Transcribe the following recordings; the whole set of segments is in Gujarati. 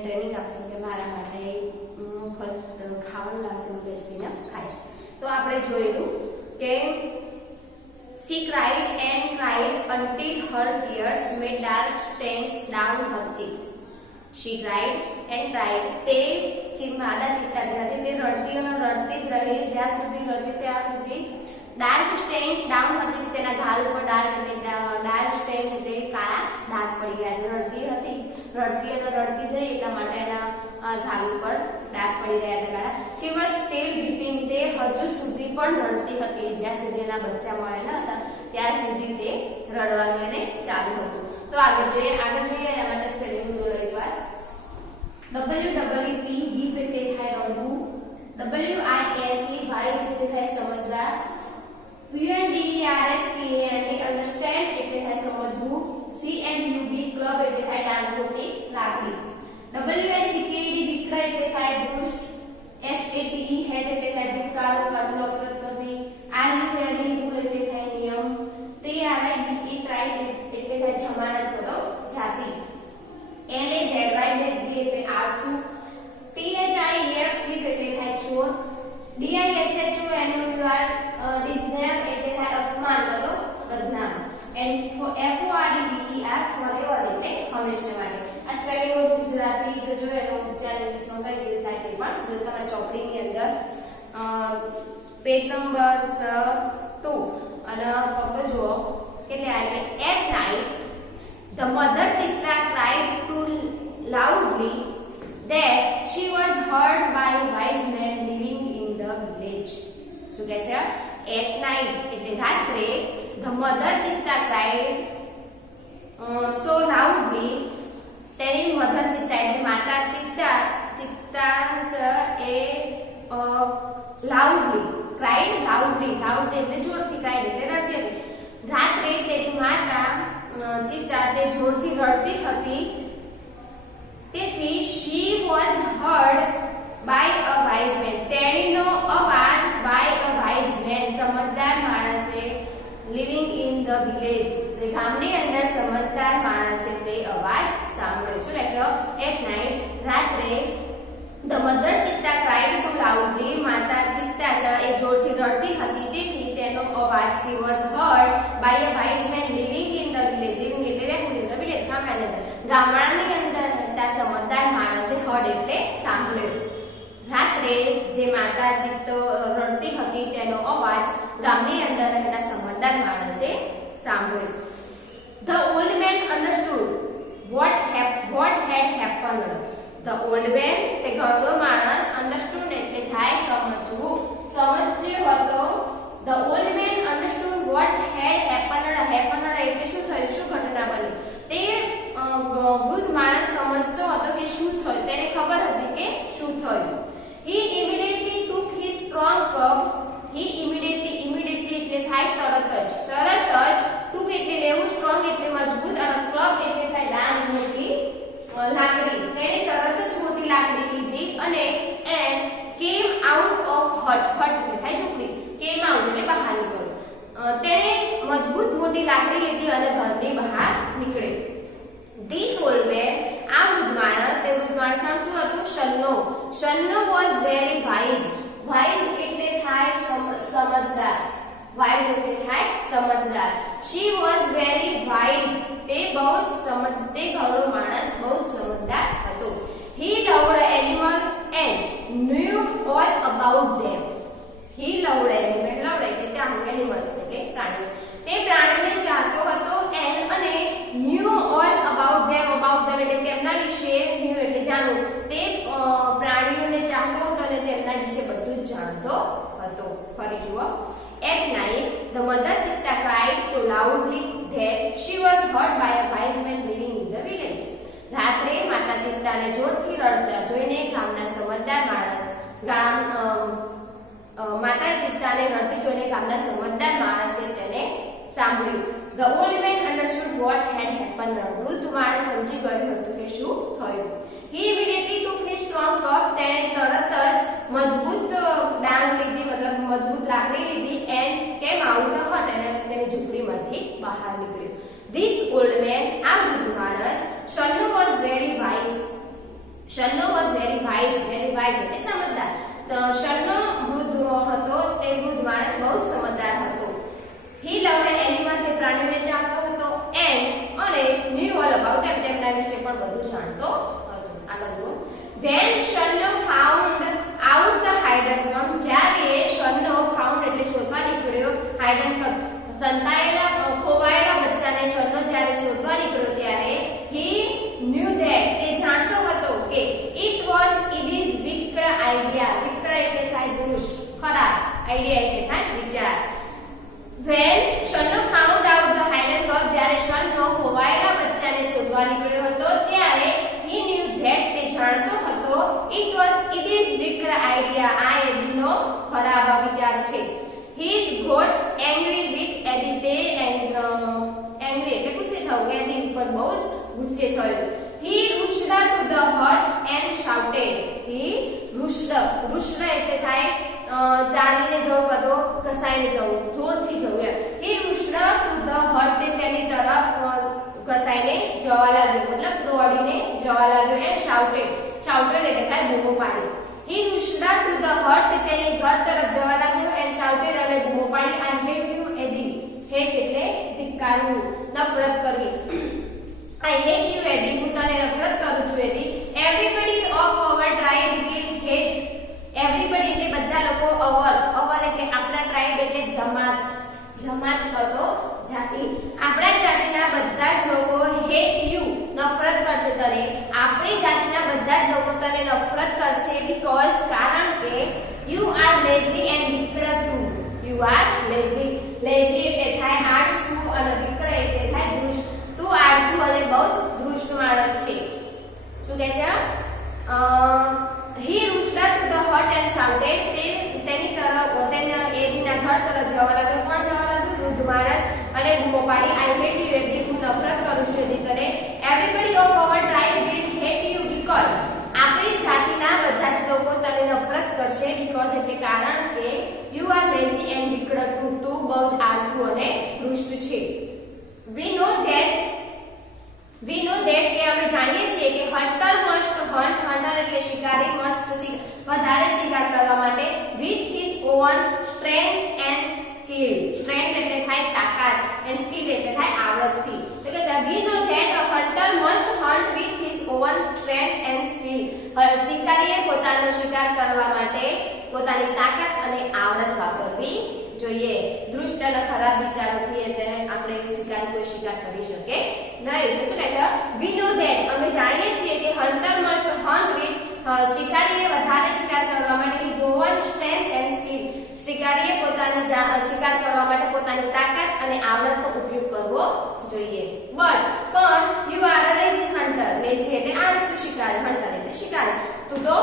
ટ્રેનિંગ આપશે કે મારા માટે મફત ખાવાનું લાવશે, હું બેસીને ખાઈશ. તો આપણે જોયું કે she cried and cried until her tears made dark stains down her cheeks. She cried and cried. તે માદા ચિત્તા જે હતી તે રડતી અને રડતી જ રહી જ્યાં સુધી રડતી ત્યાં સુધી ડાર્ક સ્ટેન્સ ડાઉન હર ચીક, તેના ગાલ ઉપર ડાર્ક સ્ટેન્સ એટલે કાળા ડાઘ પડી ગયા. રડતી હતી, રડતી અને રડતી જ રહી એટલા માટે એના ગાલ ઉપર ડાઘ પડી રહ્યા હતા કાળા. she was still weeping. તે હજુ સુધી પણ રડતી હતી, જ્યાં સુધી એના બચ્ચા મળે ન હતા ત્યાં સુધી તે રડવાનું એને ચાલુ હતું. તો આગળ જોઈએ એના માટે સ્પેલિંગ જોડો એકવાર. WEEP વીપ એટલે થાય રડવું, WISE વાઇસ એટલે થાય સમજદાર, UNDERSTAND અન્ડરસ્ટેન્ડ એટલે થાય સમજવું, CLUB ક્લબ એટલે થાય ડાંગોટી લાગણી, WICKED વિકરા એટલે થાય દુષ્ટ, HATE હેડ એટલે થાય ભૂતકાળ કાળનો નફરત કરવી, RULE રૂલ એટલે થાય નિયમ, TRIBE ટ્રાય એટલે થાય જમાનત કરો જાતિ, LAZY લેઝી એટલે આળસુ, THIEF થીફ એટલે થાય ચોર, DISHONOUR ડિઝનેમ એટલે થાય અપમાન કરો બદનામ, and FOREVER ફોરએવર એટલે હંમેશા માટે. આ સ્પેલિંગ ગુજરાતી જો એનો ઉચ્ચાર ઇંગ્લિશમાં કઈ રીતે થાય તે પણ જો તમારા ચોપડીની અંદર પેજ નંબર 2 અને ફક્ત જુઓ કેટલે આવે. At night the mother Chitta cried too loudly that she was heard by wise men living in the village. શું કહે છે? At night એટલે રાત્રે the mother Chitta cried so loudly. તેની મધર ચિત્તા એટલે માતા ચિત્તા એ loudly cried loudly એટલે જોરથી cried એટલે રડતી હતી. રાત્રે તેની માતા ચિત્તા તે જોરથી રડતી હતી. તેથી she was heard by a wise man. તેણીનો અવાજ by a wise man સમજદાર માણસે living in the village ગામની અંદર સમજદાર માણસે તે અવાજ સાંભળ્યો. શું કહે છે? At night રાત્રે the mother Chitta cried too loudly. માતા ચિત્તા છે એ જોરથી રડતી હતી. તેથી તેનો અવાજ she was heard by a wise man living in the village. living એટલે રહેવું in the village ગામડાની અંદર રહેતા સમજદાર માણસે heard એટલે સાંભળ્યો. રાત્રે જે માતા ચિત્તો રડતી હતી તેનો અવાજ ગામની અંદર રહેતા સમજદાર માણસે સાંભળ્યો. The old man understood what had happened. The old man તે ઘરડો માણસ understood એટલે થાય સમજવું, સમજ્યો હતો. The old man understood what had happened. happened એટલે શું થયું, શું ઘટના બની. તે વૃદ્ધ માણસ સમજતો હતો કે શું થયું, તેને ખબર હતી કે શું થયું. He immediately took his strong cup. He immediately એટલે થાય તરત જ took એટલે લેવું, strong એટલે મજબૂત અને club એટલે થાય ડાંગ મોટી લાકડી. તેણે તરત જ મોટી લાકડી લીધી અને and came out of hut એટલે થાય ઝૂંપડી, came out એટલે બહાર નીકળ્યો. તેણે મજબૂત મોટી લાકડી લીધી અને ઘરની બહાર નીકળ્યો. This old man આ વૃદ્ધ માણસ નામ શું હતું? Shanno was very wise. wise એટલે થાય સમજદાર, wise એટલે થાય સમજદાર. She was very wise. તે ઘરડો માણસ બહુ સમજદાર હતો. He loved animal and knew all about them. He loved animal, loved એટલે ચાહવું, animals એટલે પ્રાણીઓ. તે પ્રાણીઓને ચાહતો હતો and અને knew all about them એટલે તેમના વિશે, knew એટલે જાણવું. તે પ્રાણીઓને ચાહતો હતો અને તેમના વિશે બધું જ જાણતો હતો. ફરી જુઓ. At night the mother Chitta cried so loudly that she was heard by a wise man living in the village. રાત્રે માતા ચિત્તાને જોરથી રડતા જોઈને ગામના સમજદાર માણસ માતા ચિત્તાને રડતી જોઈને ગામના સમજદાર માણસે તેને સાંભળ્યું. The old man understood what had happened. વૃદ્ધ માણસ સમજી ગયું હતું કે શું થયું. He immediately took his strong cup. તેણે તરત જ મજબૂત ડાંગ લીધી, મતલબ મજબૂત લાકડી લીધી and came out of hut અને તેની ઝૂંપડીમાંથી બહાર નીકળ્યો. This old man આ વૃદ્ધ માણસ Shannu was very wise. when Shanno found out the hidden cup, જ્યારે શન્નો found એટલે શોધવા નીકળ્યો, hidden cup સંતાયેલા ખોવાયેલા બચ્ચાને શન્નો જ્યારે શોધવા નીકળ્યો ત્યારે he knew that તે જાણતો હતો કે it was Edith's wicked idea. wicked એટલે થાય દુષ્ટ, ખરાબ, idea એટલે થાય વિચાર. when Shanno found out the hidden cup, જ્યારે શન્નો ખોવાયેલા બચ્ચાને શોધવા નીકળ્યો હતો ત્યારે he knew that તે જાણતો હતો it was Edith's wicked idea. આ એદીનો ખરાબ વિચાર છે. he got angry with Edith and angry એટલે ગુસ્સે થયો, એદી ઉપર બહુ જ ગુસ્સે થયો. he rushed to the hut and shouted. he rushed એટલે થાય ચાલીને જવું, બધો ઘસાઈને જવું, જોરથી જવું એમ. he rushed to the hut તે તેની તરફ ઘસાઈને જવા લાગ્યો, મતલબ દોડીને જવા લાગ્યો. and shouted એટલે થાય બૂમો પાડી. he rushed to the hut તે તેની ઘર તરફ જવા લાગ્યો. and shouted એટલે બૂમો પાડી. I hate you Edith. hate એટલે ધિક્કારવું, નફરત કરવી. I hate you Edith. હું તને નફરત કરું છું Edith. everybody of our tribe will hate. everybody એટલે બધા લોકો, our એટલે આપણા tribe એટલે જમાત હતો જાતિ. આપણા જાતિના બધા જ લોકો hate you નફરત કરશે તને. આપણી જાતિના બધા જ લોકો તને નફરત કરશે because કારણ કે you are lazy and wicked too. you are lazy એટલે થાય આળસુ અને wicked એટલે થાય દુષ્ટ. તું આળસુ અને બહુ જ દુષ્ટ માણસ છે. શું કહે છે? he rushed to the hut and shouted. તેની તરફ એદીના ઘર તરફ જવા લાગ્યો. કોણ જવા લાગ્યું? વૃદ્ધ માણસ. અને બૂમો પાડી. I hate you Edith. હું નફરત કરું છું એદી તને. everybody of our tribe will hate you because આપણી જાતિના બધા જ લોકો તને નફરત કરશે because એટલે કારણ કે you are lazy and wicked too. તું બહુ જ આળસુ અને દુષ્ટ છે. we know that કે અમે જાણીએ છીએ કે hunter must hunt. hunter એટલે શિકારી, must વધારે શિકાર કરવા માટે with his own strength and skill. strength એટલે થાય તાકાત and skill એટલે થાય આવડતથી. તો કે we know that a hunter must hunt with his own strength and skill. શિકારીએ પોતાનો શિકાર કરવા માટે પોતાની તાકાત અને આવડત વાપરવી જોઈએ. દુષ્ટ અને ખરાબ વિચારોથી એટલે આપણે કોઈ શિકાર કરી શકે નહીં. તો શું કહે છે? we know that અમે જાણીએ છીએ કે hunter must hunt with શિકારીએ વધારે શિકાર કરવા માટે his own strength and skill. શિકારીએ પોતાની શિકાર કરવા માટે પોતાની તાકાત અને આવડતનો ઉપયોગ કરવો જોઈએ. પણ you are a lazy hunter. lazy એટલે આળસુ શિકારી, hunter એટલે શિકારી. તું તો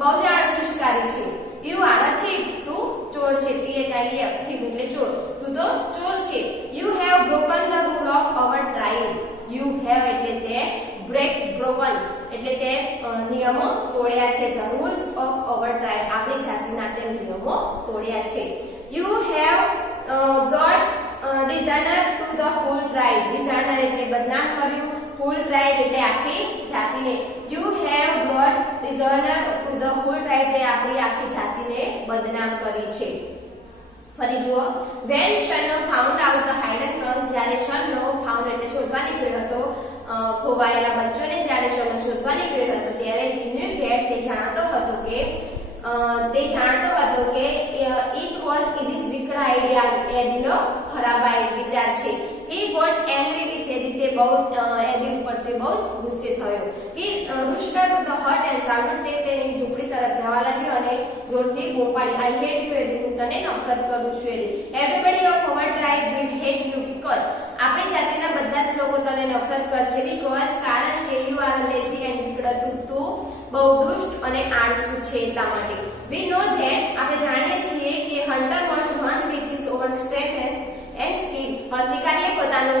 બહુ જ આળસુ શિકારી છે. you are a thief. તું ચોર છે. thief એટલે ચોર. તું તો ચોર છે. you have broken the rule of our tribe. you have એટલે તે broken એટલે તે નિયમો તોડ્યા છે. the rules of our tribe આપણી જાતિના તે નિયમો તોડ્યા છે. you have brought dishonor to the whole tribe. dishonor એટલે બદનામ કર્યું. whole tribe એટલે આખી જાતિને. you have brought dishonor to the whole tribe તે આપણી આખી જાતિને બદનામ કરી છે. ફરી જુઓ. when Shanno found out the hidden cup, જ્યારે શન્નો found એટલે શોધવા નીકળ્યો હતો ખોવાયેલા બચ્ચોને જ્યારે શન્નો શોધવા નીકળ્યો હતો ત્યારે he knew that તે જાણતો હતો કે it was Edith's wicked idea. એદીનો ખરાબ વિચાર છે. he got angry with Edith. તે બહુ એદી ઉપર તે બહુ ગુસ્સે થયો. he rushed to the hut and shouted. તે તેની ઝૂંપડી તરફ જવા લાગ્યો અને જોરથી બૂમ પાડી. I hate you Edith. હું તને નફરત કરું છું Edith. everybody of our tribe will hate you because આપણી જાતિના બધા જ લોકો તને નફરત કરશે because કારણ કે you are lazy and wicked too. તું બહુ દુષ્ટ અને આળસુ છે એટલા માટે. we know that આપણે જાણીએ છીએ કે hunter must hunt with his own strength and skill. શિકારીએ પોતાનો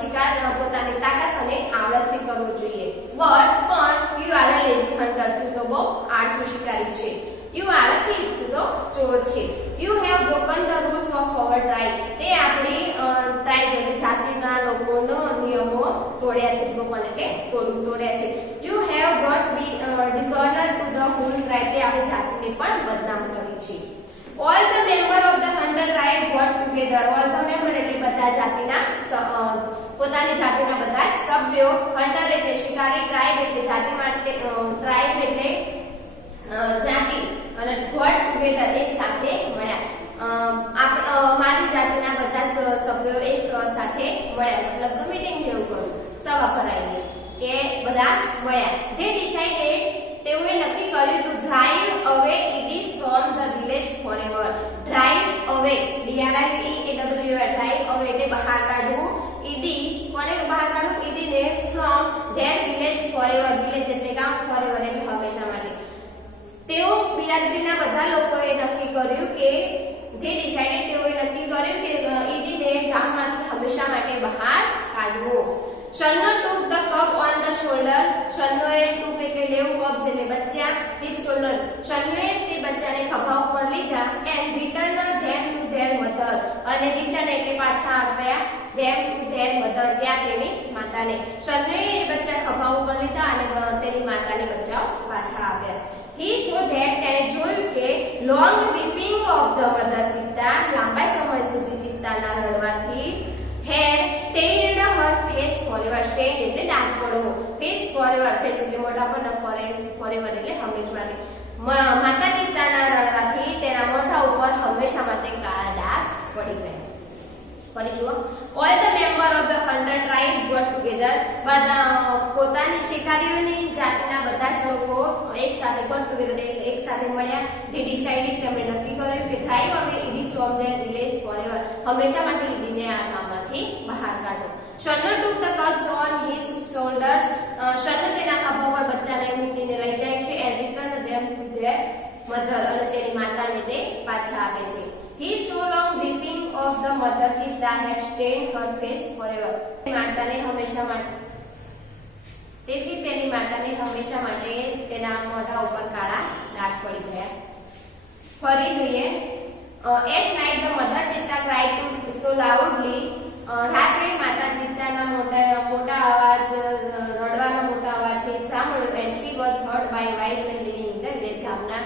શિકાર પોતાની તાકાત અને આવડતથી કરવો જોઈએ. પણ you are a lazy hunter. તું તો બહુ આળસુ શિકારી છે. you are a thief. તું તો ચોર છે. you have broken the rules of our tribe. તે આપણી ટ્રાઇબ એટલે જાતિના લોકોનો નિયમો તોડ્યા છે. broken એટલે તોડ્યા છે. you have brought dishonor to the whole tribe. તે આપણી જાતિને પણ બદનામ કરી છે. all the members of the hunter tribe got together. all the members એટલે બધા જાતિના પોતાની જાતિના બધા જ સભ્યો. hunter એટલે શિકારી, tribe એટલે જાતિ માટે, tribe એટલે જાતિ અને ગોટ ટુગેધર એક સાથે મળ્યા. મારી જાતિના બધા જ સભ્યો એક સાથે મળ્યા, મતલબ મીટિંગ જેવું કર્યું, સભા ભરાઈ કે બધા મળ્યા. ધે ડિસાઇડેડ, તેઓએ નક્કી કર્યું to drive away Eddie from the village forever. Drive away, DRIVE drive away એટલે બહાર કાઢવું. ઇડી કોને બહાર કાઢવું? ઇડીને from their village forever. Village એટલે ગામ, ફોરએવર એટલે હંમેશા માટે. તેઓ બિરાદરીના બધા લોકોએ નક્કી કર્યું કે ધે ડિસાઇડેડ, તેઓએ નક્કી કર્યું કે ઇડીને ગામમાંથી હંમેશા માટે બહાર કાઢવો. શલ્નો took the cup on the shoulder. શલ્નોએ ટુક એટલે લેવું, કબ્સ એટલે બચ્ચા, હિઝ શોલ્ડર. શલ્નોએ તે બચ્ચાને ખભા ઉપર લીધા and return them to their mother. અને રિટર્ન એટલે પાછા આવ્યા ધેમ ટુ ધેર મધર, ત્યાં તેની માતાને. શલ્નોએ એ બચ્ચા ખભા ઉપર લીધા અને તેની માતાને બચ્ચાઓ પાછા આવ્યા. He saw that, તેણે જોયું કે long weeping of the mother, ચિત્તા લાંબા સમય સુધી ચિત્તાના રડવાથી had stained her face forever. Stained એટલે ડાઘ પડવો, face forever, face એટલે મોઢા પર, forever એટલે હંમેશા માટે. માતા ચિત્તાના રડવાથી તેના મોઢા ઉપર હંમેશા માટે કાળા ડાઘ પડી ગયા. ફરી જુઓ. All the member of the hunter tribe got together. બધા પોતાની શિકારીઓની જાતિના બધા જ લોકો એક સાથે got together એટલે એક સાથે મળ્યા. They decided, તેમણે નક્કી કર્યું કે drive away Idi from their village forever. હંમેશા માટે ઈદીને આ ગામમાંથી બહાર કાઢો. Shalno took the cubs on his shoulders. શલ્નો તેના ખભા પર બચ્ચાને મૂકીને લઈ જાય છે and return them to their mother. અને તેની માતાને તે પાછા આપે છે. His so long weeping of the mother Chitta had stained her face forever. માતાને હંમેશા માટે, તેથી તેની માતાને હંમેશા માટે તેના મોઢા ઉપર કાળા ડાઘ પડી ગયા. ફરી જોઈએ. At night the mother Chitta cried to so loudly. રાત્રે માતા ચિત્તાના મોટા અવાજ, રડવાનો મોટા અવાજથી સાંભળ્યો. And she was heard by wise men living in the village. ગામના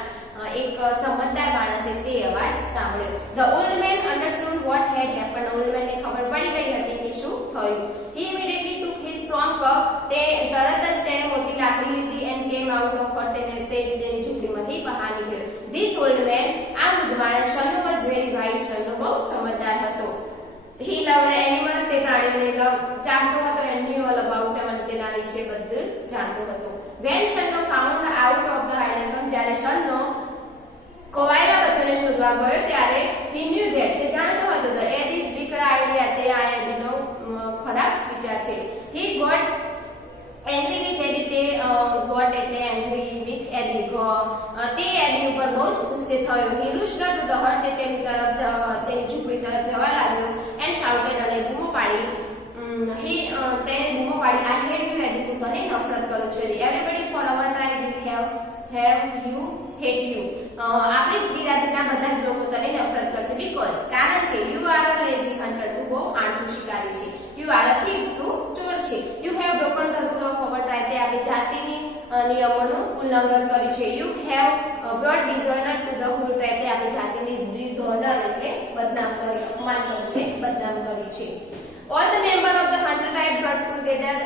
એક સમજદાર માણસે તે અવાજ સાંભળ્યો. The old man understood what had happened. old man ને ખબર પડી ગઈ હતી કે શું થયું. He immediately took his strong cup. તે તરત જ તેણે મોટી લાકડી લીધી and came out of her. તેની ઝૂંપડીમાંથી બહાર નીકળ્યો. This old man, આ વૃદ્ધ માણસ, Shalno was very wise. શલ્નો બહુ સમજદાર હતો. He loved animals. તે પ્રાણીઓને ચાહતો હતો and knew all about them. અને તેના વિશે બધું જાણતો હતો. When Shalno found out of the hidden camp, જ્યારે શલ્નો કોવાયેલા બચ્ચાને શોધવા ગયો ત્યારે he knew that, તે જાણતો હતો that it is wicked idea, તે આ એડીનો ખરાબ વિચાર છે. He got angry with Eddie. તે got એટલે angry with Eddie. તે એડી ઉપર બહુ જ ગુસ્સે થયો. He rushed to the hut. તે તેની ઝૂંપડી તરફ જવા લાગ્યો and shouted, અને બૂમો પાડી. તેને બૂમો પાડી, I hate you Eddie, હું તને નફરત કરું છું. Everybody for our tribe will have you hate you. આપણી બિરાદરીના બધા જ લોકો તને નફરત કરશે because, કારણ કે you are a lazy hunter, તું બહુ આળસુ શિકારી છે. You are a thief, તું ચોર છે. You have broken the rule of our tribe, તે આપણી જાતિની નિયમોનું ઉલ્લંઘન કર્યું છે. You have brought dishonor to the whole tribe, તે આપણી જાતિની dishonor એટલે બદનામ કરી, અપમાન કર્યું છે, બદનામ કરી છે. All the member of the hunter tribe got together.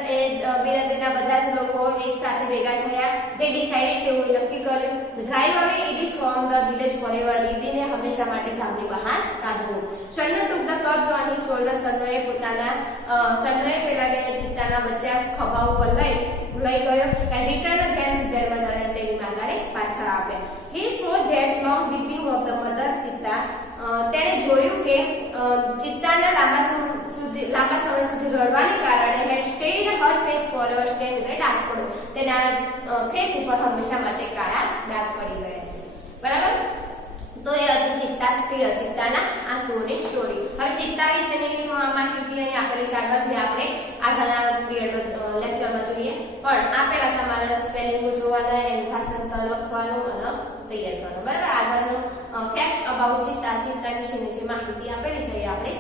બિરાદરીના બધા જ લોકો એક સાથે ભેગા થયા. They decided, તેઓએ નક્કી કર્યું drive away Idi from the village forever. ઈદીને હંમેશા માટે ગામની બહાર કાઢવું. Shalno took the cubs on his shoulder. શલ્નોએ પેલા ચિત્તાના બચ્ચા ખભા ઉપર લઈ ગયો and returned them to their mother. અને તેની માતાને પાછા આપ્યા. He saw that long weeping of the mother Chitta. તેણે જોયું કે ચિત્તાના લાંબા સમય સુધી રડવાને કારણે had stained her face forever. Stained એટલે ડાઘ પડો, તેના ફેસ ઉપર હંમેશા માટે કાળા ડાઘ પડી ગયા છે. બરાબર. તો એ હતી ચિત્તાના આંસુઓની સ્ટોરી. હવે ચિત્તા વિશેની માહિતી અહીં આપેલી છે આગળ, જે આપણે આગળના પીરિયડ લેક્ચરમાં જોઈએ. પણ આ પહેલા તમારે સ્પેલિંગ જોવાના, એનું ભાષાંતર લખવાનું અને તૈયાર કરવાનું. બરાબર. આગળનું ફેક્ટ અબાઉટ ચિત્તા વિશેની જે માહિતી આપેલી છે એ આપણે